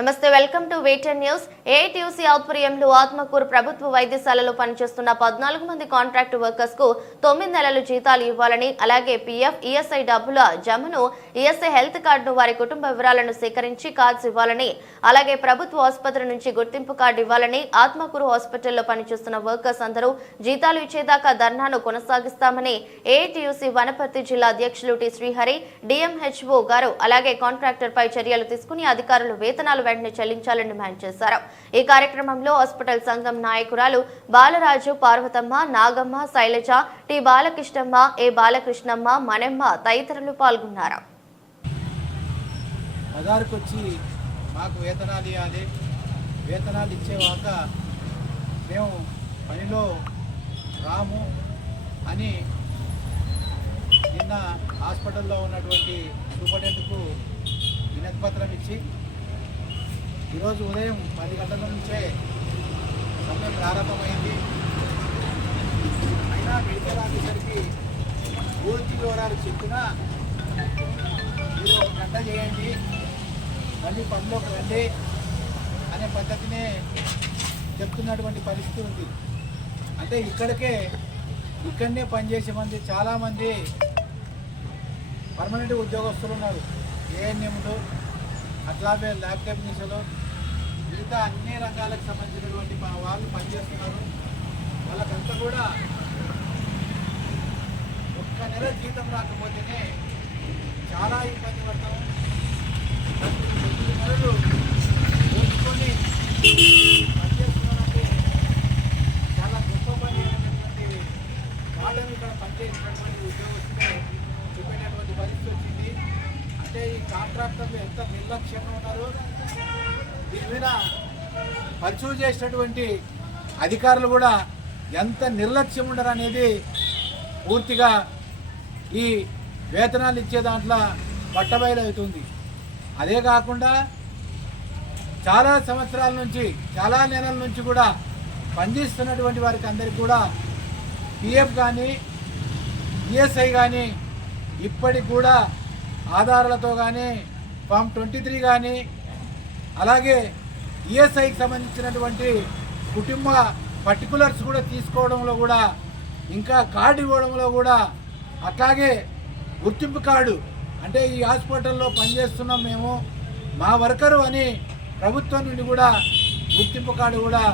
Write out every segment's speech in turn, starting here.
నమస్తే, welcome to వేటన్ news. AITUC ఆధ్వర్యంలో ఆత్మకూరు ప్రభుత్వ వైద్యశాలలో పనిచేస్తున్న 14 మంది కాంట్రాక్ట్ వర్కర్స్ కు 9 నెలలు జీతాలు ఇవ్వాలని, అలాగే పీఎఫ్, ఈఎస్ఐ డబ్బుల జమను, ఈఎస్ఐ హెల్త్ కార్డును, వారి కుటుంబ వివరాలను సేకరించి కార్డ్స్ ఇవ్వాలని, అలాగే ప్రభుత్వ ఆసుపత్రి నుంచి గుర్తింపు కార్డు ఇవ్వాలని, ఆత్మకూరు హాస్పిటల్లో పనిచేస్తున్న వర్కర్స్ అందరూ జీతాలు ఇచ్చేదాకా ధర్నాను కొనసాగిస్తామని ఏఐటీయూసీ వనపర్తి జిల్లా అధ్యక్షులు టి శ్రీహరి, డిఎంహెచ్ఓ గారు, అలాగే కాంట్రాక్టర్ పై చర్యలు తీసుకుని అధికారులు వేతనాలు వెంటనే చెల్లించాలని డిమాండ్ చేశారు. ఈ కార్యక్రమంలో హాస్పిటల్ సంఘం నాయకురాలు బాలరాజు, పార్వతమ్మ, నాగమ్మ, శైలజ, టి బాలకృష్ణమ్మ, ఏ బాలకృష్ణమ్మ, మనెమ్మ తదితరులు పాల్గొన్నారు. బజారుకొచ్చి మాకు వేతనాలు ఇవ్వాలి, వేతనాలు ఇచ్చేవాక మేము పనిలో రాము అని నిన్న హాస్పిటల్లో ఉన్నటువంటి సూపరింటెండెంట్కు వినతి పత్రం ఇచ్చి ఈరోజు ఉదయం 10 గంటల నుంచే సమ్మె ప్రారంభమైంది. అయినా మెడికల్ ఆఫీసర్కి పూర్తి వివరాలు చెప్పినా మీరు 1 గంట చేయండి, మళ్ళీ పనిలోకి రండి అనే పద్ధతినే చెప్తున్నటువంటి పరిస్థితి ఉంది. అంటే ఇక్కడనే పనిచేసే మంది చాలామంది పర్మనెంట్ ఉద్యోగస్తులు ఉన్నారు. ఏఎన్ఎంలు, అట్లాగే ల్యాబ్ టెక్నీషియన్లు, మిగతా అన్ని రంగాలకు సంబంధించినటువంటి వాళ్ళు పనిచేస్తున్నారు. వాళ్ళకంతా కూడా 1 నెల జీతం రాకపోతేనే చాలా ఇబ్బంది పడతాం. 9 నెలలు ఓచుకొని పనిచేస్తున్నారంటే చాలా గొప్ప పని అయినటువంటి వాళ్ళని ఇక్కడ పనిచేసినటువంటి ఉద్యోగస్తులే చెప్పేటటువంటి పరిస్థితి వచ్చింది. అంటే ఈ కాంట్రాక్టర్లు ఎంత నిర్లక్ష్యంగా ఉన్నారు, దీని మీద పరిశీలన చేసినటువంటి అధికారులు కూడా ఎంత నిర్లక్ష్యం ఉండరు అనేది పూర్తిగా ఈ వేతనాలు ఇచ్చే దాంట్లో పట్టబయలవుతుంది. అదే కాకుండా చాలా సంవత్సరాల నుంచి, చాలా నెలల నుంచి కూడా పనిచేస్తున్నటువంటి వారికి అందరికీ కూడా పిఎఫ్ కానీ, ఈఎస్ఐ కానీ ఇప్పటికి కూడా ఆధారాలతో కానీ, ఫామ్ 23 కానీ, అలాగే ఈఎస్ఐకి సంబంధించినటువంటి కుటుంబ పర్టికులర్స్ కూడా తీసుకోవడంలో కూడా, ఇంకా కార్డు ఇవ్వడంలో కూడా, అట్లాగే గుర్తింపు కార్డు అంటే ఈ హాస్పిటల్లో పనిచేస్తున్నాం మేము, మా వర్కరు అని ప్రభుత్వం నుండి కూడా గుర్తింపు కార్డు కూడా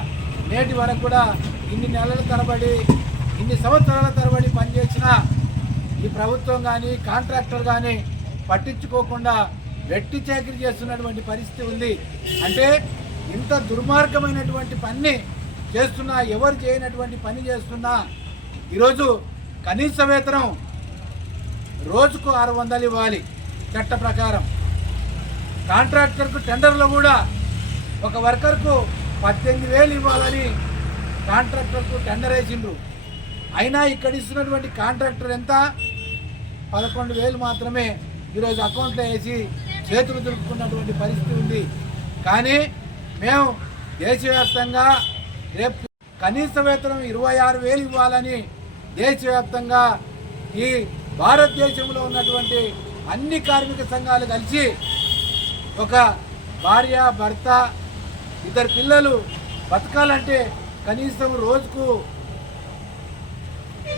నేటి వరకు కూడా ఇన్ని నెలల తరబడి, ఇన్ని సంవత్సరాల తరబడి పనిచేసిన ఈ ప్రభుత్వం కానీ, కాంట్రాక్టర్ కానీ పట్టించుకోకుండా వెట్టి చాకిరీ చేస్తున్నటువంటి పరిస్థితి ఉంది. అంటే ఇంత దుర్మార్గమైనటువంటి పని చేస్తున్నా, ఎవరు చేయనటువంటి పని చేస్తున్నా ఈరోజు కనీస వేతనం రోజుకు 600 ఇవ్వాలి చట్ట ప్రకారం. కాంట్రాక్టర్కు టెండర్లో కూడా ఒక వర్కర్కు 18,000 ఇవ్వాలని కాంట్రాక్టర్కు టెండర్ వేసిండ్రు. అయినా ఇక్కడ ఇస్తున్నటువంటి కాంట్రాక్టర్ ఎంత? 11,000 మాత్రమే ఈరోజు అకౌంట్లో వేసి చేతులు దులుపుకున్నటువంటి పరిస్థితి ఉంది. కానీ మేము దేశవ్యాప్తంగా రేపు కనీస వేతనం 26,000 ఇవ్వాలని దేశవ్యాప్తంగా ఈ భారతదేశంలో ఉన్నటువంటి అన్ని కార్మిక సంఘాలు కలిసి ఒక భార్య, భర్త, 2 పిల్లలు బతకాలంటే కనీసం రోజుకు,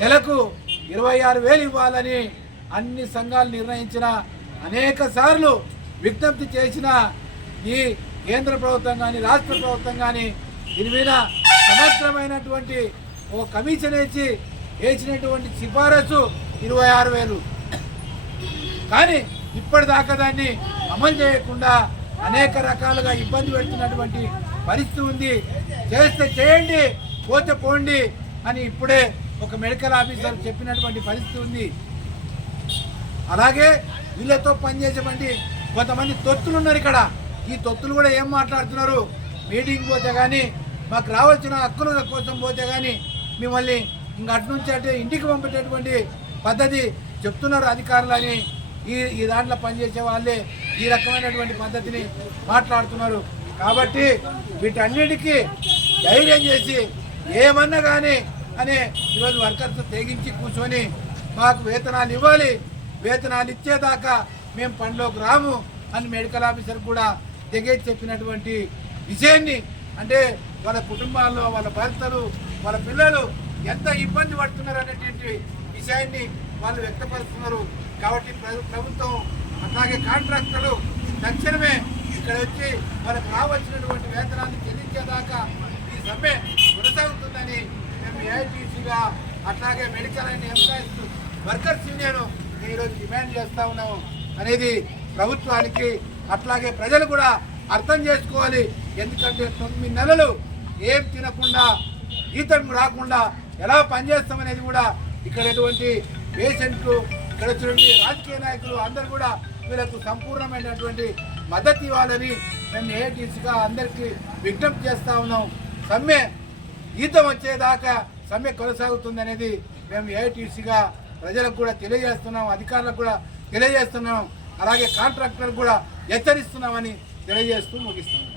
నెలకు 26,000 ఇవ్వాలని అన్ని సంఘాలు నిర్ణయించిన, అనేక సార్లు విజ్ఞప్తి చేసిన ఈ కేంద్ర ప్రభుత్వం కానీ, రాష్ట్ర ప్రభుత్వం కానీ దీని మీద సమగ్రమైనటువంటి ఒక కమిషన్ వేసినటువంటి సిఫారసు 26,000. కానీ ఇప్పటిదాకా దాన్ని అమలు చేయకుండా అనేక రకాలుగా ఇబ్బంది పెడుతున్నటువంటి పరిస్థితి ఉంది. చేస్తే చేయండి, పోతే పోండి అని ఇప్పుడే ఒక మెడికల్ ఆఫీసర్ చెప్పినటువంటి పరిస్థితి ఉంది. అలాగే వీళ్ళతో పనిచేసేటువంటి కొంతమంది తొత్తులు ఉన్నారు ఇక్కడ. ఈ తొత్తులు కూడా ఏం మాట్లాడుతున్నారు, మీటింగ్ పోతే కానీ, మాకు రావాల్సిన హక్కుల కోసం పోతే కానీ మిమ్మల్ని ఇంక అటు నుంచి అంటే ఇంటికి పంపేటటువంటి పద్ధతి చెప్తున్నారు అధికారులు అని ఈ దాంట్లో పనిచేసే వాళ్ళే ఈ రకమైనటువంటి పద్ధతిని మాట్లాడుతున్నారు. కాబట్టి వీటన్నిటికీ ధైర్యం చేసి ఏమన్నా కానీ అనే ఈరోజు వర్కర్స్ తెగించి కూర్చొని మాకు వేతనాలు ఇవ్వాలి, వేతనాలు ఇచ్చేదాకా మేము పనిలోకి రాము అని మెడికల్ ఆఫీసర్ కూడా తెగేసి చెప్పినటువంటి విషయాన్ని, అంటే వాళ్ళ కుటుంబాల్లో వాళ్ళ భర్తలు వాళ్ళ పిల్లలు ఎంత ఇబ్బంది పడుతున్నారు అనేటువంటి విషయాన్ని వాళ్ళు వ్యక్తపరుస్తున్నారు. కాబట్టి ప్రభుత్వం అట్లాగే కాంట్రాక్టర్లు తక్షణమే ఇక్కడ వచ్చి వాళ్ళకు రావాల్సినటువంటి వేతనాన్ని చెల్లించేదాకా ఈ సమ్మె కొనసాగుతుందని మేము ఏఐటీసీగా అట్లాగే medical and employees workers union ఈరోజు డిమాండ్ చేస్తూ ఉన్నాము అనేది ప్రభుత్వానికి అట్లాగే ప్రజలు కూడా అర్థం చేసుకోవాలి. ఎందుకంటే 9 నెలలు ఏం తినకుండా జీతం రాకుండా ఎలా పనిచేస్తామనేది కూడా ఇక్కడ ఎటువంటి పేషెంట్లు, ఇక్కడ వచ్చినటువంటి రాజకీయ నాయకులు అందరూ కూడా వీళ్ళకు సంపూర్ణమైనటువంటి మద్దతు ఇవ్వాలని మేము ఏఐటీసీగా అందరికీ విజ్ఞప్తి చేస్తూ ఉన్నాం. సమ్మె జీతం వచ్చేదాకా సమ్మె కొనసాగుతుంది అనేది మేము ఏఐటీసీగా ప్రజలకు కూడా తెలియజేస్తున్నాం, అధికారులకు కూడా తెలియజేస్తున్నాం, అలాగే కాంట్రాక్టర్లకు కూడా హెచ్చరిస్తున్నామని తెలియజేస్తూ ముగిస్తున్నాం.